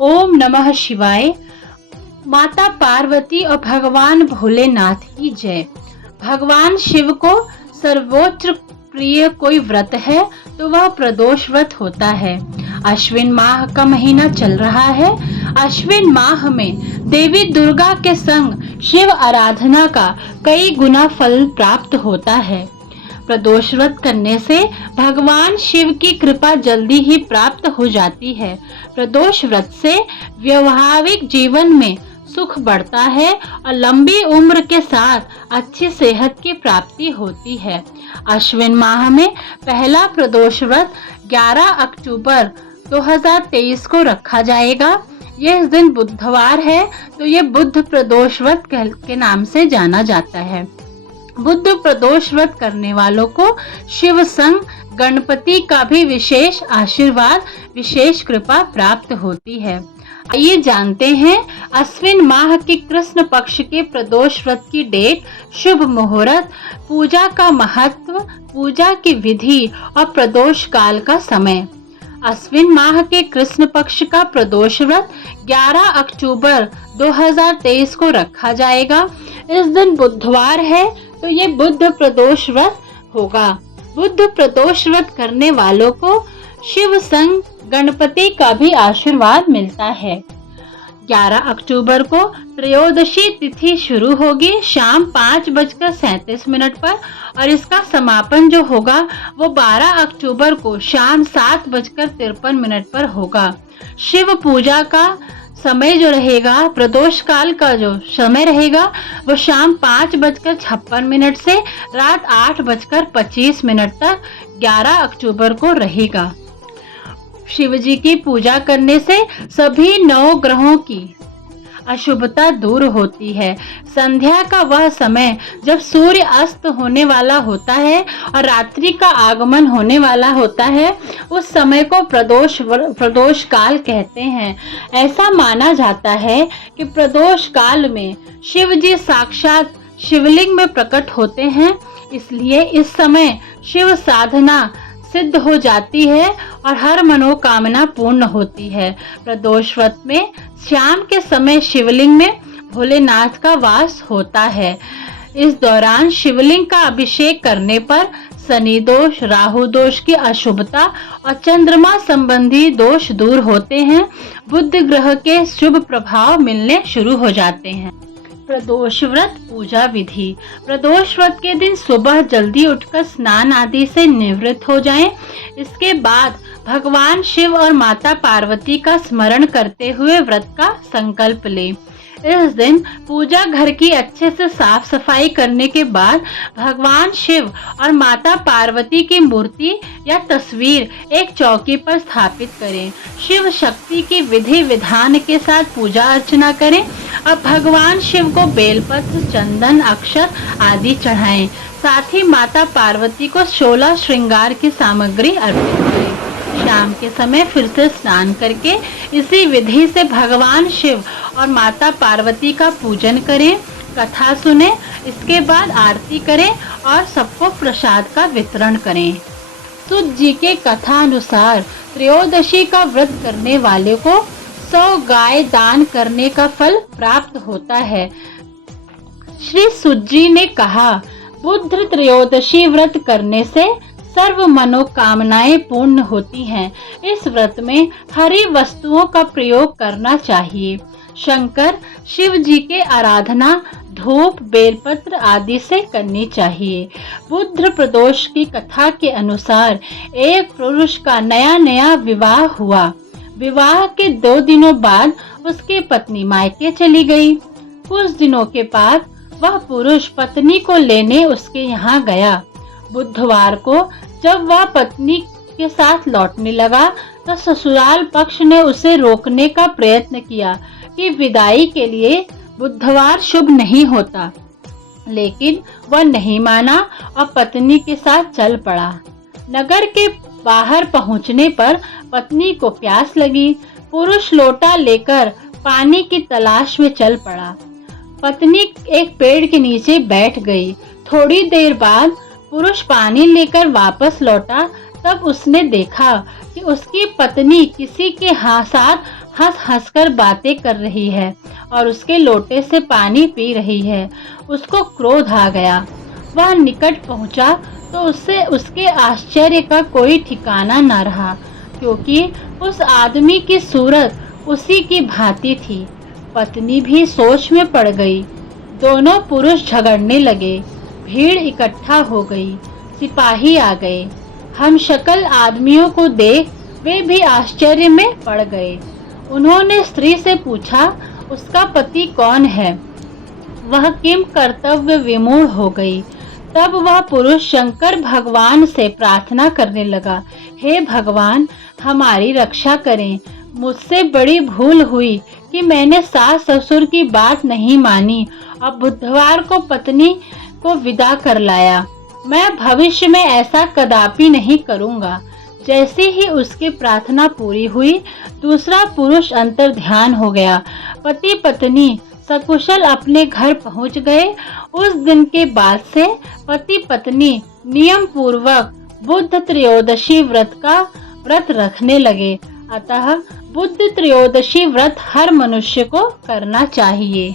ओम नमः शिवाय। माता पार्वती और भगवान भोलेनाथ की जय। भगवान शिव को सर्वोच्च प्रिय कोई व्रत है तो वह प्रदोष व्रत होता है। अश्विन माह का महीना चल रहा है। अश्विन माह में देवी दुर्गा के संग शिव आराधना का कई गुना फल प्राप्त होता है। प्रदोष व्रत करने से भगवान शिव की कृपा जल्दी ही प्राप्त हो जाती है। प्रदोष व्रत से वैवाहिक जीवन में सुख बढ़ता है और लंबी उम्र के साथ अच्छी सेहत की प्राप्ति होती है। अश्विन माह में पहला प्रदोष व्रत 11 अक्टूबर 2023 को रखा जाएगा। यह दिन बुधवार है तो यह बुध प्रदोष व्रत के नाम से जाना जाता है। बुध प्रदोष व्रत करने वालों को शिव संग गणपति का भी विशेष आशीर्वाद, विशेष कृपा प्राप्त होती है। आइए जानते हैं अश्विन माह के कृष्ण पक्ष के प्रदोष व्रत की डेट, शुभ मुहूर्त, पूजा का महत्व, पूजा की विधि और प्रदोष काल का समय। अश्विन माह के कृष्ण पक्ष का प्रदोष व्रत 11 अक्टूबर 2023 को रखा जाएगा। इस दिन बुधवार है तो ये बुध प्रदोष व्रत होगा। बुध प्रदोष व्रत करने वालों को शिव संग गणपति का भी आशीर्वाद मिलता है। 11 अक्टूबर को त्रयोदशी तिथि शुरू होगी शाम 5:37 पर और इसका समापन जो होगा वो 12 अक्टूबर को शाम 7:53 पर होगा। शिव पूजा का समय जो रहेगा, प्रदोष काल का जो समय रहेगा वो शाम 5:56 से रात 8:25 तक 11 अक्टूबर को रहेगा। शिव जी की पूजा करने से सभी 9 ग्रहों की अशुभता दूर होती है। संध्या का वह समय जब सूर्य अस्त होने वाला होता है और रात्रि का आगमन होने वाला होता है, उस समय को प्रदोष काल कहते हैं। ऐसा माना जाता है कि प्रदोष काल में शिव जी साक्षात शिवलिंग में प्रकट होते हैं, इसलिए इस समय शिव साधना सिद्ध हो जाती है और हर मनोकामना पूर्ण होती है। प्रदोष व्रत में शाम के समय शिवलिंग में भोलेनाथ का वास होता है। इस दौरान शिवलिंग का अभिषेक करने पर शनि दोष, राहु दोष की अशुभता और चंद्रमा संबंधी दोष दूर होते हैं। बुध ग्रह के शुभ प्रभाव मिलने शुरू हो जाते हैं। प्रदोष व्रत पूजा विधि। प्रदोष व्रत के दिन सुबह जल्दी उठकर स्नान आदि से निवृत्त हो जाएं। इसके बाद भगवान शिव और माता पार्वती का स्मरण करते हुए व्रत का संकल्प लें। इस दिन पूजा घर की अच्छे से साफ सफाई करने के बाद भगवान शिव और माता पार्वती की मूर्ति या तस्वीर एक चौकी पर स्थापित करें। शिव शक्ति की विधि विधान के साथ पूजा अर्चना करें और भगवान शिव को बेलपत्र, चंदन, अक्षत आदि चढ़ाएं। साथ ही माता पार्वती को 16 श्रृंगार की सामग्री अर्पित करें। शाम के समय फिर से स्नान करके इसी विधि से भगवान शिव और माता पार्वती का पूजन करें, कथा सुने, इसके बाद आरती करें और सबको प्रसाद का वितरण करें। सुत जी के कथा अनुसार त्रयोदशी का व्रत करने वाले को 100 गाय दान करने का फल प्राप्त होता है। श्री सुत जी ने कहा, बुध त्रयोदशी व्रत करने से सर्व मनोकामनाएं पूर्ण होती हैं। इस व्रत में हरी वस्तुओं का प्रयोग करना चाहिए। शंकर शिव जी के आराधना धूप, बेलपत्र आदि से करनी चाहिए। बुध प्रदोष की कथा के अनुसार एक पुरुष का नया विवाह हुआ। विवाह के 2 दिनों बाद उसकी पत्नी मायके चली गई। कुछ दिनों के बाद वह पुरुष पत्नी को लेने उसके यहाँ गया। बुधवार को जब वह पत्नी के साथ लौटने लगा तो ससुराल पक्ष ने उसे रोकने का प्रयत्न किया कि विदाई के लिए बुधवार शुभ नहीं होता, लेकिन वह नहीं माना और पत्नी के साथ चल पड़ा। नगर के बाहर पहुंचने पर पत्नी को प्यास लगी। पुरुष लोटा लेकर पानी की तलाश में चल पड़ा। पत्नी एक पेड़ के नीचे बैठ गई। थोड़ी देर बाद पुरुष पानी लेकर वापस लौटा, तब उसने देखा कि उसकी पत्नी किसी के साथ हंस हंसकर बातें कर रही है और उसके लोटे से पानी पी रही है। उसको क्रोध आ गया। वह निकट पहुंचा तो उससे उसके आश्चर्य का कोई ठिकाना न रहा, क्योंकि उस आदमी की सूरत उसी की भांति थी। पत्नी भी सोच में पड़ गई। दोनों पुरुष झगड़ने लगे। भीड़ इकट्ठा हो गई। सिपाही आ गए। हम शक्ल आदमियों को देख वे भी आश्चर्य में पड़ गए। उन्होंने स्त्री से पूछा, उसका पति कौन है? वह किम कर्तव्य विमूढ़ हो गई। तब वह पुरुष शंकर भगवान से प्रार्थना करने लगा, हे भगवान, हमारी रक्षा करें। मुझसे बड़ी भूल हुई कि मैंने सास ससुर की बात नहीं मानी और बुधवार को पत्नी को विदा कर लाया। मैं भविष्य में ऐसा कदापि नहीं करूंगा। जैसे ही उसकी प्रार्थना पूरी हुई, दूसरा पुरुष अंतर ध्यान हो गया। पति पत्नी सकुशल अपने घर पहुंच गए। उस दिन के बाद से पति पत्नी नियम पूर्वक बुद्ध त्रयोदशी व्रत रखने लगे। अतः बुद्ध त्रयोदशी व्रत हर मनुष्य को करना चाहिए।